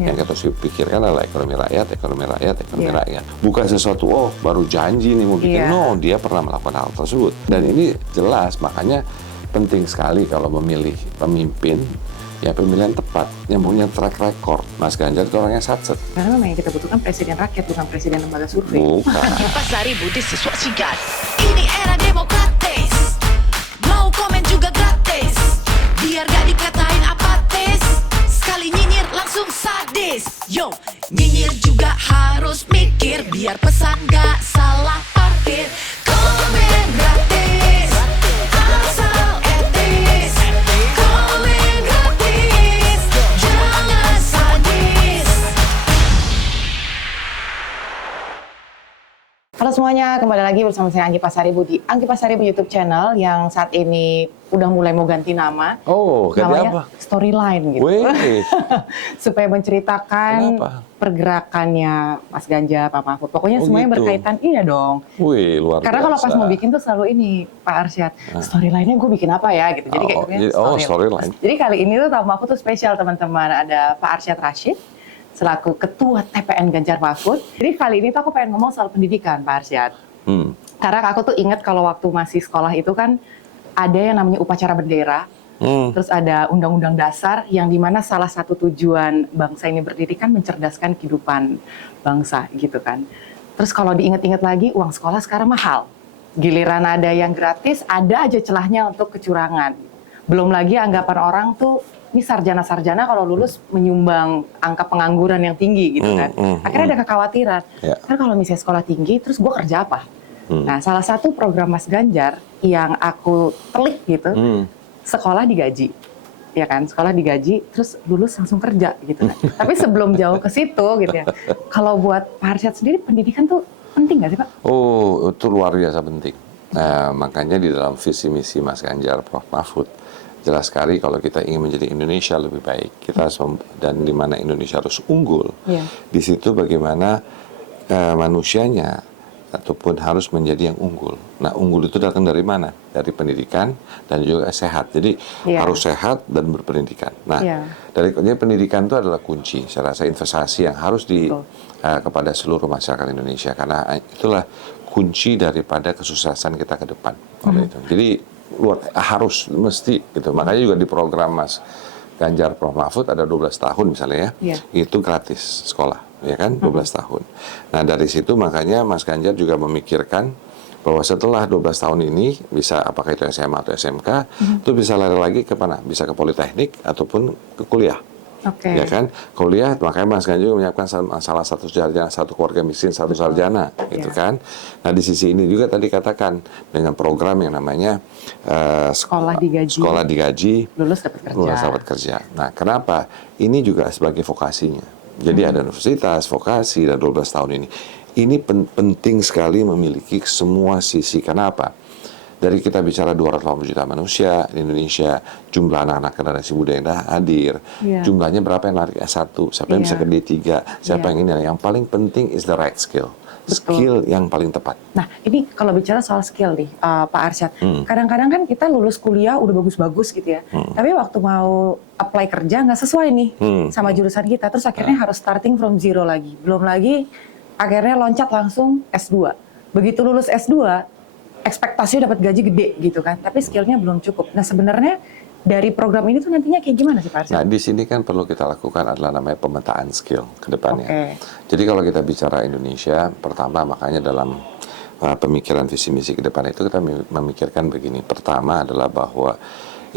Yang kita harus pikirkan adalah ekonomi rakyat, rakyat. Bukan sesuatu, baru janji nih mau bikin. No, dia pernah melakukan hal tersebut. Dan ini jelas, makanya penting sekali kalau memilih pemimpin, ya pemilihan tepat, yang punya track record. Mas Ganjar itu orangnya satset. Karena memang yang kita butuhkan presiden rakyat, bukan presiden lembaga survei. Bukan. Pasari Budi siswa singkat. Ini era demokratis. Mau komen juga gratis. Biar gak dikatain apatis. Sekali nyinyir langsung sadis. Yo, nyinyir juga harus mikir. Biar pesan gak salah parkir. Komen gratis. Asal etis. Komen gratis. Jangan sadis. Halo semuanya, kembali lagi bersama saya Anggi Pasaribu di Anggi Pasaribu YouTube channel yang saat ini udah mulai mau ganti nama. Oh, ganti namanya apa? Storyline gitu. Wih. Supaya menceritakan Kenapa? pergerakannya Mas Ganjar, Pak Mahfud. Pokoknya semuanya gitu. berkaitan, iya dong. Wih, luar Karena kalau biasa. pas mau bikin tuh selalu ini, Pak Arsyad, storyline-nya gue bikin apa ya gitu. Jadi storyline. Jadi kali ini tuh Pak Mahfud tuh spesial teman-teman. Ada Pak Arsyad Rashid selaku Ketua TPN Ganjar Mahfud. Jadi kali ini tuh aku pengen ngomong soal pendidikan, Pak Arsyad. Karena aku tuh ingat kalau waktu masih sekolah itu kan ada yang namanya upacara bendera, terus ada undang-undang dasar yang dimana salah satu tujuan bangsa ini berdiri kan mencerdaskan kehidupan bangsa gitu kan. Terus kalau diingat-ingat lagi, uang sekolah sekarang mahal. Giliran ada yang gratis, ada aja celahnya untuk kecurangan. Belum lagi anggapan orang tuh, ini sarjana-sarjana kalau lulus menyumbang angka pengangguran yang tinggi gitu kan. Akhirnya ada kekhawatiran, kan kalau misalnya sekolah tinggi, terus gue kerja apa? Nah, salah satu program Mas Ganjar yang aku telik gitu, sekolah digaji. Ya kan, sekolah digaji, terus lulus langsung kerja gitu kan. Tapi sebelum jauh ke situ gitu ya, kalau buat Pak Arsyad sendiri, pendidikan tuh penting nggak sih Pak? Oh, itu luar biasa penting. Nah, makanya di dalam visi misi Mas Ganjar, Prof. Mahfud, jelas sekali kalau kita ingin menjadi Indonesia lebih baik, kita dan di mana Indonesia harus unggul, di situ bagaimana manusianya ataupun harus menjadi yang unggul. Nah, unggul itu datang dari mana? Dari pendidikan dan juga sehat. Jadi harus sehat dan berpendidikan. Nah, jadi pendidikan itu adalah kunci. Saya rasa investasi yang harus kepada seluruh masyarakat Indonesia, karena itulah kunci daripada kesuksesan kita ke depan. Jadi harus mesti gitu. Makanya juga di program Mas Ganjar Prof. Mahfud ada 12 tahun misalnya itu gratis sekolah. Ya kan, 12 tahun. Nah, dari situ makanya Mas Ganjar juga memikirkan bahwa setelah 12 tahun ini, bisa apakah itu SMA atau SMK, itu bisa lari lagi ke mana? Bisa ke politeknik ataupun ke kuliah. Ya kan, kuliah, makanya Mas Ganjar juga menyiapkan salah satu sarjana, satu keluarga miskin, satu sarjana, gitu kan. Nah, di sisi ini juga tadi katakan, dengan program yang namanya sekolah digaji, lulus dapat kerja. Nah, kenapa? Ini juga sebagai vokasinya. Jadi ada universitas, vokasi, dan 12 tahun ini. Ini penting sekali memiliki semua sisi. Kenapa? Dari kita bicara 280 juta manusia di Indonesia, jumlah anak-anak generasi muda yang hadir, jumlahnya berapa yang narik S1, siapa yang bisa ke D3, siapa yang ini. Yang paling penting is the right skill. Skill yang paling tepat. Nah, ini kalau bicara soal skill nih, Pak Arsyad. Kadang-kadang kan kita lulus kuliah udah bagus-bagus gitu ya. Tapi waktu mau apply kerja nggak sesuai nih sama jurusan kita. Terus akhirnya harus starting from zero lagi. Belum lagi akhirnya loncat langsung S2. Begitu lulus S2, ekspektasinya dapat gaji gede gitu kan. Tapi skillnya belum cukup. Nah, sebenarnya dari program ini tuh nantinya kayak gimana sih Pak Arsyad? Nah, di sini kan perlu kita lakukan adalah namanya pemetaan skill ke depannya. Jadi kalau kita bicara Indonesia, pertama makanya dalam pemikiran visi misi ke depan itu kita memikirkan begini. Pertama adalah bahwa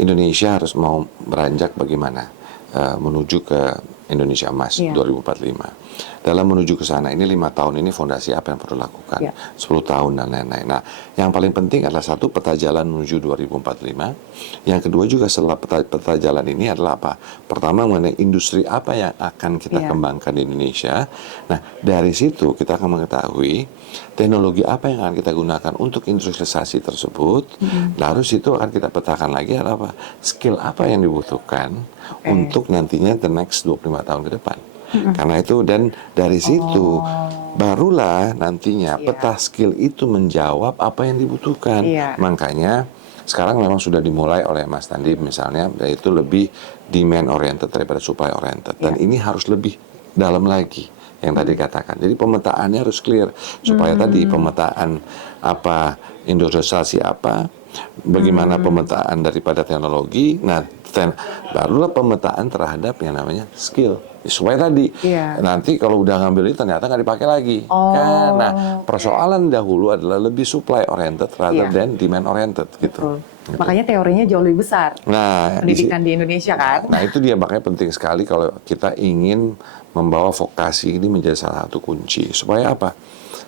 Indonesia harus mau beranjak bagaimana menuju ke Indonesia Emas 2045. Dalam menuju ke sana, ini 5 tahun ini fondasi apa yang perlu dilakukan, 10 tahun dan lain-lain. Nah, yang paling penting adalah satu, peta jalan menuju 2045. Yang kedua juga setelah peta jalan ini adalah apa? Pertama mengenai industri apa yang akan kita kembangkan di Indonesia. Nah, dari situ kita akan mengetahui teknologi apa yang akan kita gunakan untuk industrialisasi tersebut. Lalu situ akan kita petakan lagi adalah apa? Skill apa yang dibutuhkan untuk nantinya the next 25 tahun ke depan. Karena itu, dan dari situ barulah nantinya peta skill itu menjawab apa yang dibutuhkan. Makanya sekarang memang sudah dimulai oleh Mas Tandi misalnya, yaitu lebih demand oriented daripada supply oriented. Dan ini harus lebih dalam lagi yang tadi katakan. Jadi pemetaannya harus clear supaya tadi pemetaan apa industrialisasi apa, bagaimana pemetaan daripada teknologi. Nah, barulah pemetaan terhadap yang namanya skill. Supaya tadi nanti kalau udah ngambil itu ternyata nggak dipakai lagi. Kan? Nah, persoalan dahulu adalah lebih supply oriented rather than demand oriented gitu. Gitu. Makanya teorinya jauh lebih besar. Nah, pendidikan di Indonesia kan. Nah, itu dia makanya penting sekali kalau kita ingin membawa vokasi ini menjadi salah satu kunci. Supaya apa?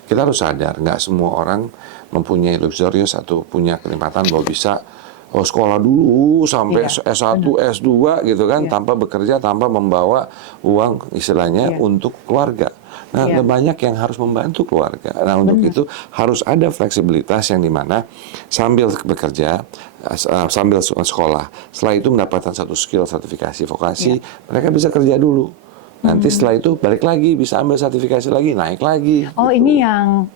Kita harus sadar nggak semua orang mempunyai luxurious atau punya kenikmatan bahwa bisa sekolah dulu sampai S1, S2 gitu kan, tanpa bekerja, tanpa membawa uang istilahnya untuk keluarga. Nah, banyak yang harus membantu keluarga. Nah, untuk itu harus ada fleksibilitas yang dimana sambil bekerja, sambil sekolah, setelah itu mendapatkan satu skill sertifikasi vokasi, mereka bisa kerja dulu. Nanti setelah itu balik lagi, bisa ambil sertifikasi lagi, naik lagi. Oh, gitu. ini yang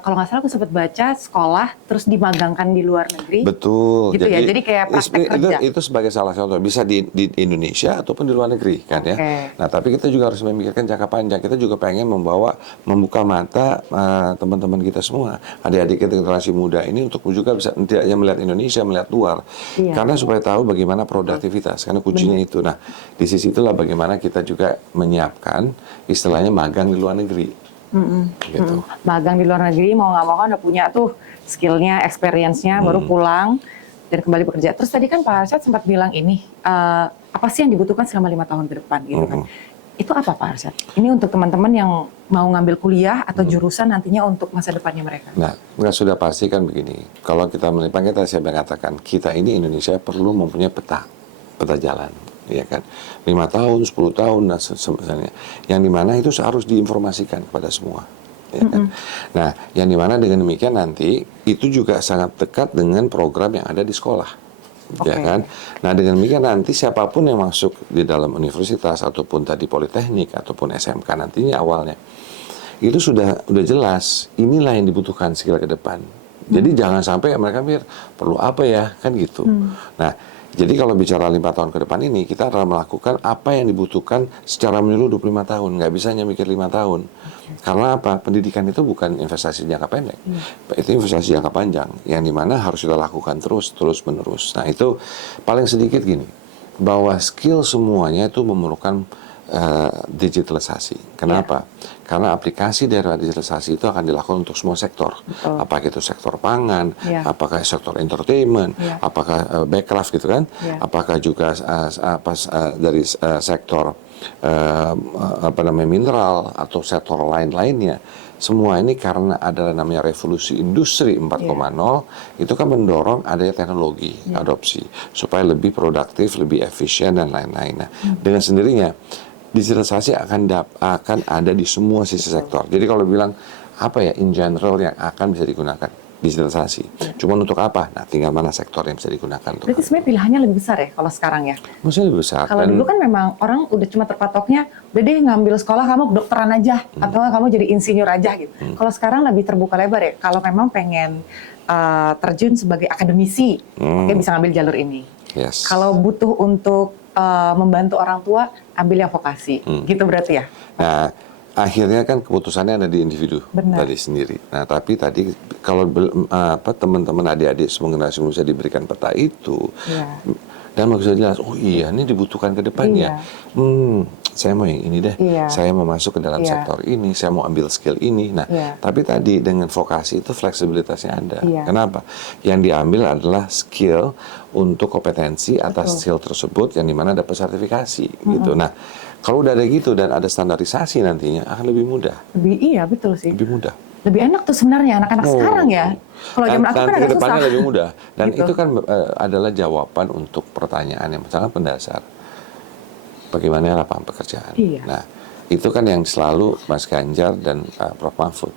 kalau nggak salah aku sempat baca sekolah terus dimagangkan di luar negeri. Betul. Gitu ya, jadi kayak praktek kerja. Itu sebagai salah satu, bisa di Indonesia ataupun di luar negeri kan ya. Nah, tapi kita juga harus memikirkan jangka panjang. Kita juga pengen membuka mata teman-teman kita semua, adik-adik kita generasi muda ini untuk juga bisa tidak hanya melihat Indonesia, melihat luar. Karena supaya tahu bagaimana produktivitas, karena kuncinya itu. Nah, di sisi itulah bagaimana kita juga menyiapkan istilahnya magang di luar negeri. Gitu. Magang di luar negeri mau nggak mau kan udah punya tuh skillnya, experience-nya, baru pulang dan kembali bekerja. Terus tadi kan Pak Arsyad sempat bilang ini apa sih yang dibutuhkan selama 5 tahun ke depan gitu kan? Itu apa Pak Arsyad? Ini untuk teman-teman yang mau ngambil kuliah atau jurusan nantinya untuk masa depannya mereka. Nah, nggak sudah pasti kan begini. Kalau kita melihat, saya mengatakan kita ini Indonesia perlu mempunyai peta jalan. Ya kan, 5 tahun, 10 tahun, dan misalnya, yang dimana itu harus diinformasikan kepada semua. Ya kan? Nah, yang dimana dengan demikian nanti itu juga sangat dekat dengan program yang ada di sekolah, ya kan. Nah, dengan demikian nanti siapapun yang masuk di dalam universitas ataupun tadi politeknik ataupun SMK nantinya awalnya itu sudah jelas. Inilah yang dibutuhkan skill ke depan. Jadi jangan sampai mereka mikir perlu apa ya kan gitu. Nah. Jadi kalau bicara 5 tahun ke depan ini, kita adalah melakukan apa yang dibutuhkan secara menyeluruh 25 tahun. Nggak bisa hanya mikir 5 tahun. Karena apa? Pendidikan itu bukan investasi jangka pendek. Itu investasi jangka panjang. Yang dimana harus kita lakukan terus menerus. Nah, itu paling sedikit gini. Bahwa skill semuanya itu memerlukan digitalisasi. Kenapa? Karena aplikasi dari digitalisasi itu akan dilakukan untuk semua sektor. Apakah itu sektor pangan, apakah sektor entertainment, apakah backcraft gitu kan, apakah juga dari sektor mineral atau sektor lain-lainnya. Semua ini karena ada namanya revolusi industri 4.0 itu kan mendorong adanya teknologi adopsi supaya lebih produktif, lebih efisien dan lain-lain. Nah, dengan sendirinya digitalisasi akan ada di semua sisi sektor. Jadi kalau bilang apa ya in general yang akan bisa digunakan digitalisasi. Cuma untuk apa? Nah, tinggal mana sektor yang bisa digunakan. Berarti sebenarnya pilihannya lebih besar ya kalau sekarang ya? Maksudnya lebih besar. Kalau dulu kan memang orang udah cuma terpatoknya, udah deh ngambil sekolah kamu kedokteran aja, atau kamu jadi insinyur aja gitu. Kalau sekarang lebih terbuka lebar ya, kalau memang pengen terjun sebagai akademisi, oke bisa ngambil jalur ini. Kalau butuh untuk membantu orang tua, ambil yang vokasi, gitu berarti ya? Nah, akhirnya kan keputusannya ada di individu tadi sendiri. Nah, tapi tadi kalau teman-teman adik-adik semua generasi bisa diberikan peta itu, dan maksudnya jelas, oh iya ini dibutuhkan ke depannya. Saya mau yang ini deh, saya mau masuk ke dalam sektor ini, saya mau ambil skill ini. Nah, tapi tadi dengan vokasi itu fleksibilitasnya ada. Kenapa? Yang diambil adalah skill untuk kompetensi atas skill tersebut yang dimana dapat sertifikasi gitu. Nah, kalau udah ada gitu dan ada standarisasi nantinya akan lebih mudah. Iya betul sih. Lebih mudah. Lebih enak tuh sebenarnya anak-anak sekarang ya. Kalau zaman aku kan agak susah. Lebih mudah. Dan itu kan adalah jawaban untuk pertanyaan yang sangat mendasar. Bagaimana lapangan pekerjaan? Nah, itu kan yang selalu Mas Ganjar dan Prof Mahfud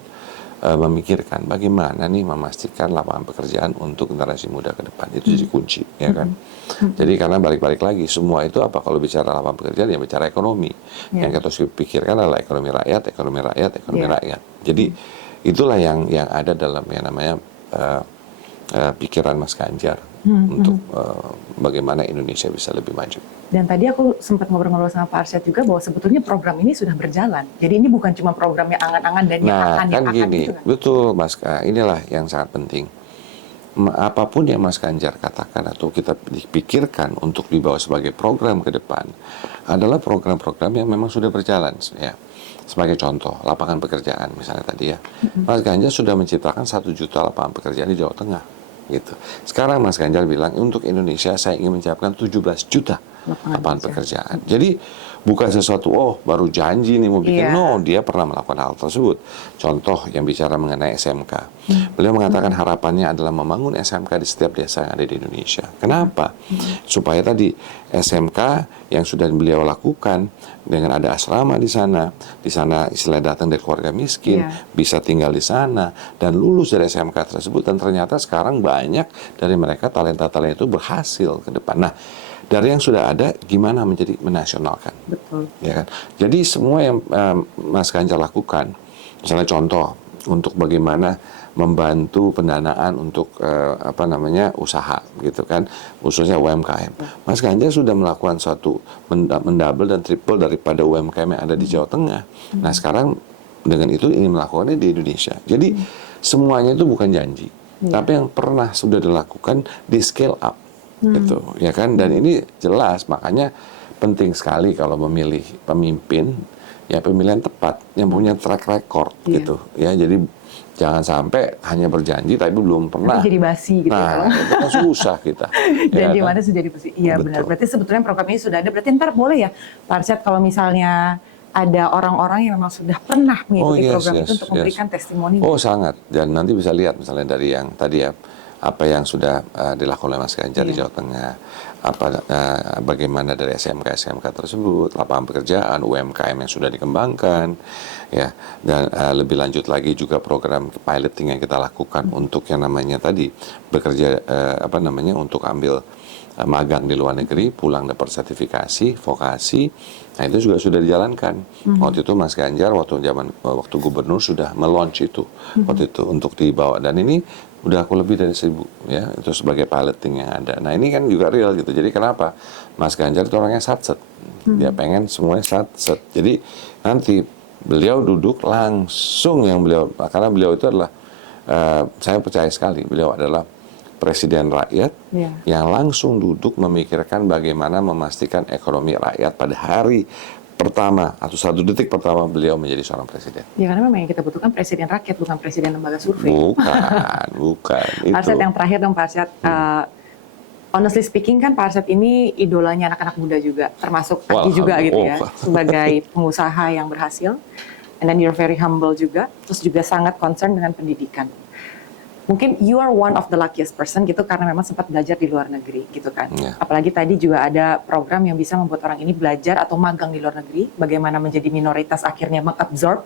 memikirkan bagaimana nih memastikan lapangan pekerjaan untuk generasi muda ke depan. Itu jadi kunci, ya kan? Jadi karena balik-balik lagi, semua itu apa kalau bicara lapangan pekerjaan, ya bicara ekonomi. Yang kita harus pikirkan adalah ekonomi rakyat. Jadi itulah yang ada dalam yang namanya pikiran Mas Ganjar untuk bagaimana Indonesia bisa lebih maju. Dan tadi aku sempat ngobrol-ngobrol sama Pak Arsyad juga bahwa sebetulnya program ini sudah berjalan. Jadi ini bukan cuma program yang angan-angan dan yang Nah, akan kan gini, gitu kan? betul Mas, inilah yang sangat penting. Apapun yang Mas Ganjar katakan atau kita dipikirkan untuk dibawa sebagai program ke depan adalah program-program yang memang sudah berjalan, ya. Sebagai contoh, lapangan pekerjaan misalnya tadi ya. Mas Ganjar sudah menciptakan 1 juta lapangan pekerjaan di Jawa Tengah, gitu. Sekarang Mas Ganjar bilang untuk Indonesia saya ingin menciptakan 17 juta lapangan pekerjaan. Jadi bukan sesuatu baru janji nih mau bikin. No, dia pernah melakukan hal tersebut. Contoh yang bicara mengenai SMK. Beliau mengatakan harapannya adalah membangun SMK di setiap desa yang ada di Indonesia. Kenapa? Supaya tadi SMK yang sudah beliau lakukan dengan ada asrama di sana istilah datang dari keluarga miskin, bisa tinggal di sana dan lulus dari SMK tersebut, dan ternyata sekarang banyak dari mereka talenta-talenta itu berhasil ke depan. Nah, dari yang sudah ada gimana menjadi menasionalkan. Betul. Ya kan? Jadi semua yang Mas Ganjar lakukan, misalnya contoh untuk bagaimana membantu pendanaan untuk usaha gitu kan, khususnya UMKM. Mas Ganjar sudah melakukan suatu mendouble dan triple daripada UMKM yang ada di Jawa Tengah. Nah, sekarang dengan itu ingin melakukannya di Indonesia. Jadi semuanya itu bukan janji, tapi yang pernah sudah dilakukan di scale up. Gitu, ya kan? Dan ini jelas, makanya penting sekali kalau memilih pemimpin, ya pemilihan tepat yang punya track record gitu. Ya, jadi jangan sampai hanya berjanji tapi belum pernah. Nanti jadi basi gitu. Nah, itu kan susah kita. Janji ya, mana sudah jadi basi. Iya, benar. Berarti sebetulnya program ini sudah ada. Berarti ntar boleh ya Pak Arsyad kalau misalnya ada orang-orang yang memang sudah pernah mengikuti program itu untuk memberikan testimoni. Oh, sangat. Dan nanti bisa lihat misalnya dari yang tadi ya, apa yang sudah dilakukan oleh Mas Ganjar di Jawa Tengah, bagaimana dari SMK tersebut, lapangan pekerjaan, UMKM yang sudah dikembangkan, ya, dan lebih lanjut lagi juga program piloting yang kita lakukan untuk yang namanya tadi bekerja untuk ambil magang di luar negeri, pulang dapat sertifikasi, vokasi. Nah, itu juga sudah dijalankan. Waktu itu Mas Ganjar waktu gubernur sudah melaunch itu waktu itu untuk dibawa, dan ini udah aku lebih dari 1.000 ya, itu sebagai piloting yang ada. Nah, ini kan juga real gitu. Jadi kenapa Mas Ganjar itu orangnya satset, dia pengen semuanya satset. Jadi nanti beliau duduk langsung karena beliau itu adalah saya percaya sekali beliau adalah presiden rakyat yang langsung duduk memikirkan bagaimana memastikan ekonomi rakyat pada hari pertama atau 1 detik pertama beliau menjadi seorang presiden. Ya, karena memang yang kita butuhkan presiden rakyat, bukan presiden lembaga survei. Bukan. Pak Arsyad, yang terakhir dong Pak Arsyad, honestly speaking kan Pak Arsyad ini idolanya anak-anak muda juga, termasuk Aki juga gitu ya, sebagai pengusaha yang berhasil, and then you're very humble juga, terus juga sangat concern dengan pendidikan. Mungkin you are one of the luckiest person gitu karena memang sempat belajar di luar negeri gitu kan. Apalagi tadi juga ada program yang bisa membuat orang ini belajar atau magang di luar negeri, bagaimana menjadi minoritas akhirnya mengabsorb,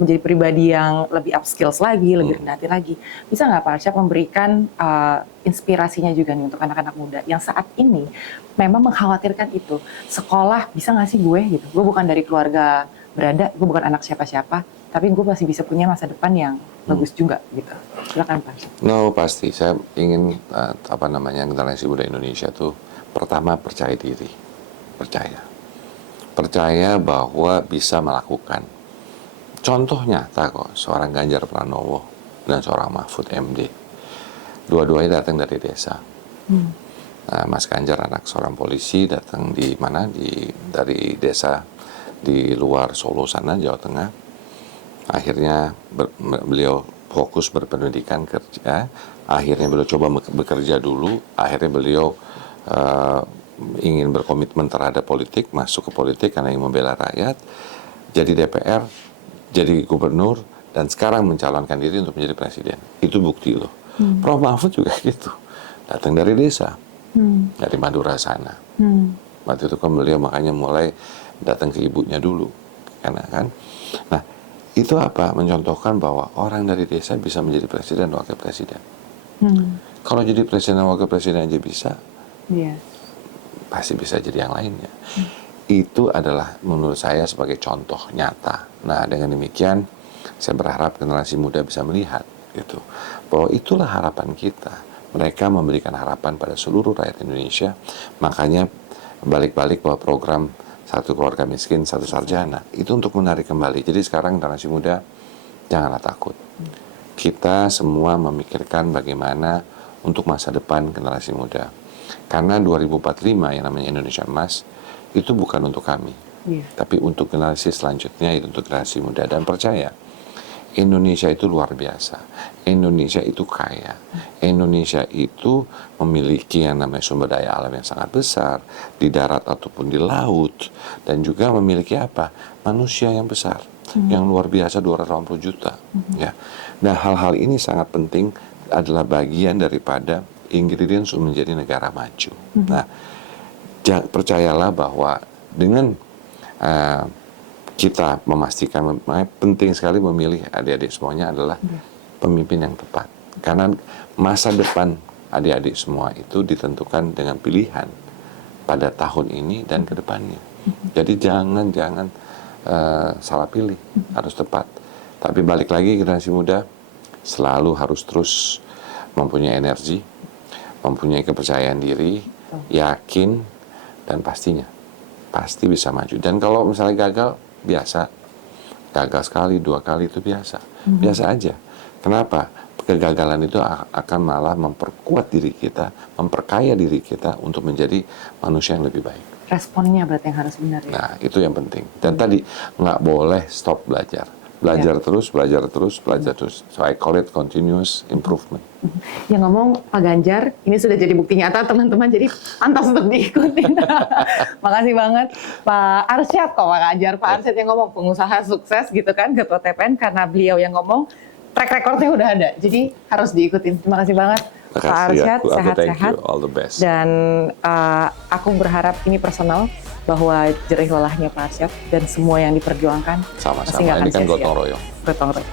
menjadi pribadi yang lebih upskills lagi, lebih rendah hati lagi. Bisa nggak Pak Arsyad memberikan inspirasinya juga nih untuk anak-anak muda yang saat ini memang mengkhawatirkan itu, sekolah bisa nggak sih gue gitu, gue bukan dari keluarga berada, gue bukan anak siapa-siapa, tapi gue masih bisa punya masa depan yang bagus juga gitu. Silakan Pak. No, pasti saya ingin generasi muda Indonesia tuh pertama percaya diri, percaya bahwa bisa melakukan. Contoh nyata kok, seorang Ganjar Pranowo dan seorang Mahfud MD, dua-duanya datang dari desa. Mas Ganjar anak seorang polisi, datang dari desa di luar Solo sana, Jawa Tengah. Akhirnya beliau fokus berpendidikan, kerja. Akhirnya beliau coba bekerja dulu. Akhirnya beliau ingin berkomitmen terhadap politik, masuk ke politik karena ingin membela rakyat. Jadi DPR, jadi gubernur, dan sekarang mencalonkan diri untuk menjadi presiden. Itu bukti loh. Prof Mahfud juga gitu. Datang dari desa, dari Madura sana. Waktu itu kan beliau makanya mulai datang ke ibunya dulu. Kan? Nah, itu apa? Mencontohkan bahwa orang dari desa bisa menjadi presiden dan wakil presiden. Kalau jadi presiden dan wakil presiden aja bisa, pasti bisa jadi yang lainnya. Itu adalah menurut saya sebagai contoh nyata. Nah, dengan demikian saya berharap generasi muda bisa melihat gitu, bahwa itulah harapan kita. mereka memberikan harapan pada seluruh rakyat Indonesia. Makanya balik-balik bahwa program Satu Keluarga Miskin, Satu Sarjana itu untuk menarik kembali. Jadi sekarang generasi muda janganlah takut. Kita semua memikirkan bagaimana untuk masa depan generasi muda. Karena 2045 yang namanya Indonesia Emas itu bukan untuk kami, tapi untuk generasi selanjutnya, itu untuk generasi muda. Dan percaya, Indonesia itu luar biasa. Indonesia itu kaya. Indonesia itu memiliki yang namanya sumber daya alam yang sangat besar di darat ataupun di laut, dan juga memiliki apa? Manusia yang besar, yang luar biasa 280 juta. Ya. Nah, hal-hal ini sangat penting, adalah bagian daripada ingredients untuk menjadi negara maju. Nah, percayalah bahwa dengan kita memastikan, penting sekali memilih adik-adik semuanya adalah pemimpin yang tepat. Karena masa depan adik-adik semua itu ditentukan dengan pilihan pada tahun ini dan ke depannya. Jadi jangan salah pilih, harus tepat. Tapi balik lagi, generasi muda selalu harus terus mempunyai energi, mempunyai kepercayaan diri, yakin, dan pastinya pasti bisa maju. Dan kalau misalnya gagal sekali, 2 kali itu biasa aja. Kenapa? Kegagalan itu akan malah memperkuat diri kita, memperkaya diri kita untuk menjadi manusia yang lebih baik. Responnya berarti yang harus benar ya. Nah, itu yang penting. Dan tadi nggak boleh stop belajar. Belajar terus. So I call it continuous improvement. Yang ngomong Pak Ganjar, ini sudah jadi bukti nyata teman-teman, jadi pantas untuk diikutin. Makasih banget Pak Arsyad kok Pak Ganjar. Pak Arsyad yang ngomong, pengusaha sukses gitu kan, Ketua TPN, karena beliau yang ngomong, track recordnya udah ada, jadi harus diikutin. Terima kasih banget Pak Arsyad, sehat-sehat. All the best. Dan aku berharap ini personal, bahwa jerih lelahnya Pak Arsyad dan semua yang diperjuangkan Sama-sama, pasti nggak akan ini kan sia-sia. gotong royong. Gotong royong.